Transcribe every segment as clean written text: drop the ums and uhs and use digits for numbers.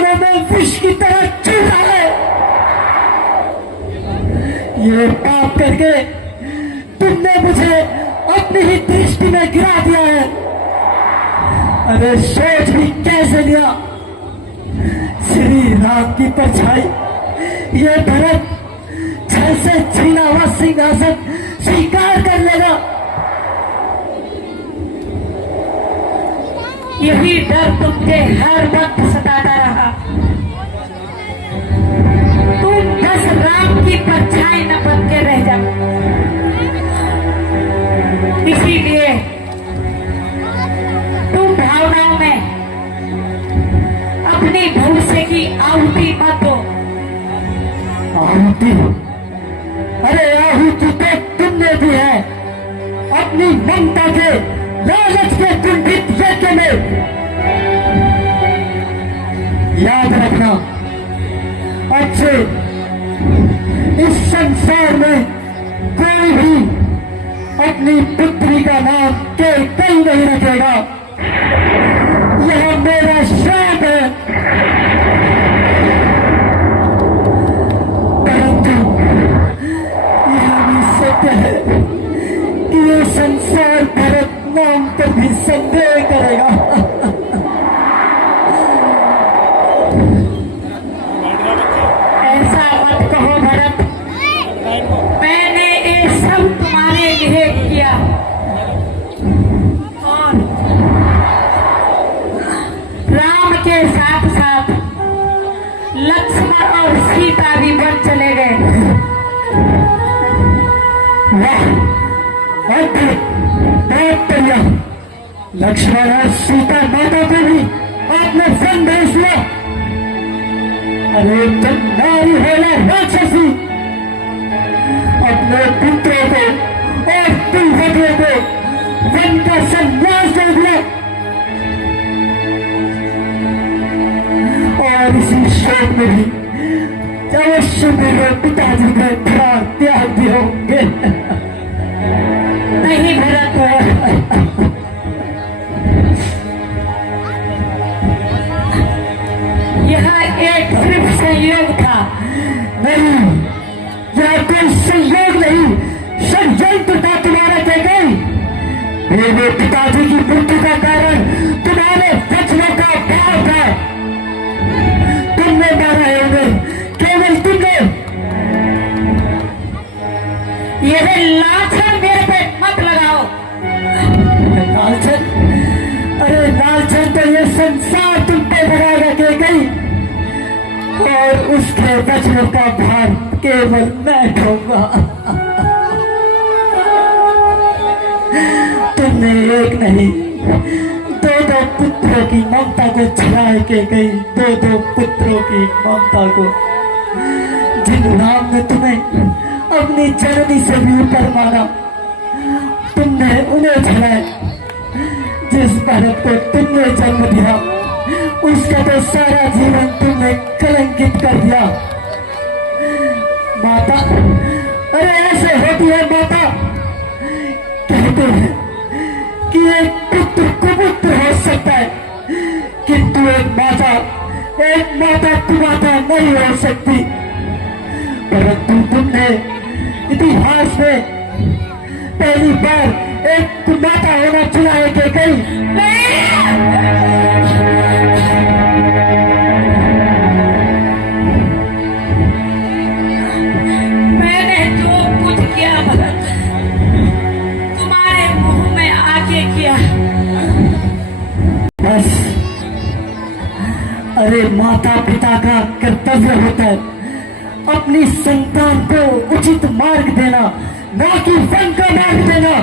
बालों में विष की तरह चूरा है। ये पाप करके तुमने मुझे अपनी ही दृष्टि में गिरा दिया है। अरे सोच भी कैसे लिया श्री राम की परछाई ये भरत छल से छीना हुआ सिंहासन स्वीकार कर लेगा। यही डर तुमके हर वक्त सताता रहा। तुम बस राम की परछाई न बन के रह जाओ। इसीलिए तुम भावनाओं में अपनी भविष्य की आहुति मत दो। आहुति? अरे आहुति तो तुमने दी है अपनी ममता के लालच के कुंठित यज्ञ में। याद रखना अच्छे इस संसार में कोई भी अपनी पुत्री का नाम कहीं नहीं रखेगा। यह मेरा श्राप है। परंतु यह भी सत्य है कि ये संसार भरत नाम पर भी संदेह करेगा। ऐसा मत कहो भरत। मैंने ये सब तुम्हारे लिए किया और राम के साथ साथ लक्ष्मण और सीता भी बन चले गए। वाह, बहुत बढ़िया। लक्ष्मण और सीता माता को भी आपने संदेश दिया। अरे तुम नारी होला राक्षसी, अपने पुत्रों को और कुलवतियों को वन का संन्यास दे दिया और इसी शोक में भी अवश्य मेरे पिताजी का प्राण त्याग दिए होंगे। नहीं भरत, यह एक सिर्फ संयोग था। नहीं, यह कोई संयोग नहीं, षड्यंत्र था तुम्हारा कह गई। मेरे पिताजी की मृत्यु का कारण तुम्हारे वचनों का भाव था। तुमने मारा होंगे, केवल तुमने। यह लाछन मेरे पे मत लगाओ। लालचन? अरे लालचन तो ये संसार तुम पे लगाएगा कह गई और उसके वचनों का भार केवल मैं ढोऊंगा। तुमने एक नहीं दो पुत्रों की ममता को छुड़ाए के गई। दो पुत्रों की ममता को, जिन राम ने तुम्हें अपनी जननी से भी ऊपर मारा, तुमने उन्हें छुड़ाए। जिस भरत को तुमने जन्म दिया उसका तो सारा जीवन तुमने कलंकित कर दिया। माता, अरे ऐसे होती है माता। कहते हैं कि एक पुत्र कुपुत्र हो सकता है, किंतु एक माता कुमाता नहीं हो सकती। परंतु तुमने इतिहास में पहली बार एक माता होना चुना है कि कहीं मैंने जो कुछ किया भरत तुम्हारे मुंह में आके किया। बस, अरे माता पिता का कर्तव्य होता है अपनी संतान को उचित मार्ग देना, ना कि वन का मार्ग देना।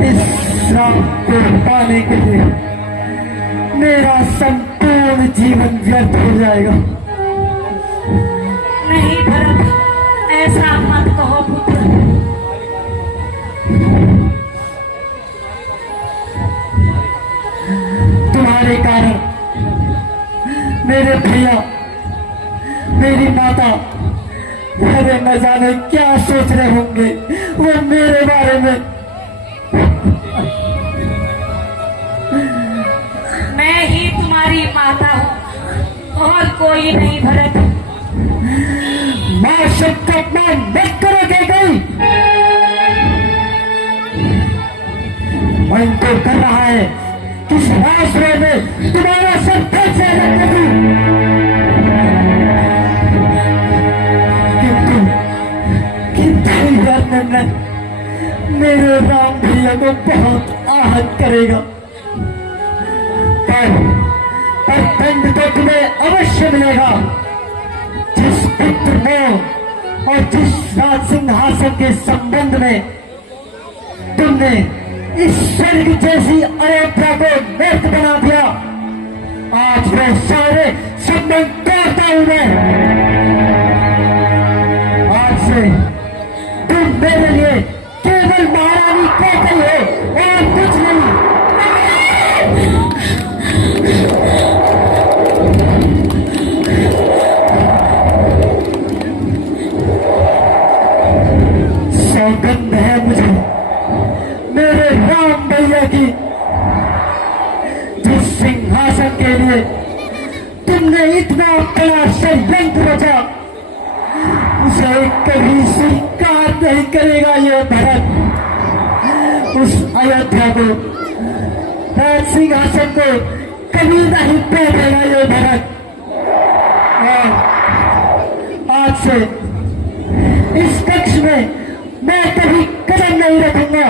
इस श्राप को पाने के लिए मेरा संपूर्ण जीवन व्यर्थ हो जाएगा। नहीं भरत, ऐसा मत कहो पुत्र। तुम्हारे कारण मेरे भैया, मेरी माता, अरे न जाने क्या सोच रहे होंगे वो मेरे बारे में। तुम्हारी माता हूँ और कोई नहीं भरत। माँ शब्द का अपमान मत करो कैकेयी। मन तो कर रहा है किस आश्रय में तुम्हारा सर फिर से अलग कर दूं। किंतु यह निर्णय मेरे राम भैया को बहुत आहत करेगा। पर दंड तो तुम्हें अवश्य मिलेगा। जिस पुत्र मोह और जिस राज सिंहासन के संबंध में तुमने इस स्वर्ग जैसी अयोध्या को व्यर्थ बना दिया, आज वे सारे संबंध तोड़ता हूं मैं। आज से तुम मेरे लिए केवल महारानी कैकेयी हो और कुछ नहीं। सौगंध है मुझे मेरे राम भैया की, जिस सिंहासन के लिए तुमने इतना बड़ा षड्यंत्र रचा, उसे कभी स्वीकार नहीं करेगा ये भरत। उस अयोध्या को, राज सिंहासन को कभी नहीं पकड़ेगा ये भरत। और आज से इस कक्ष में मैं कभी कदम नहीं रखूंगा।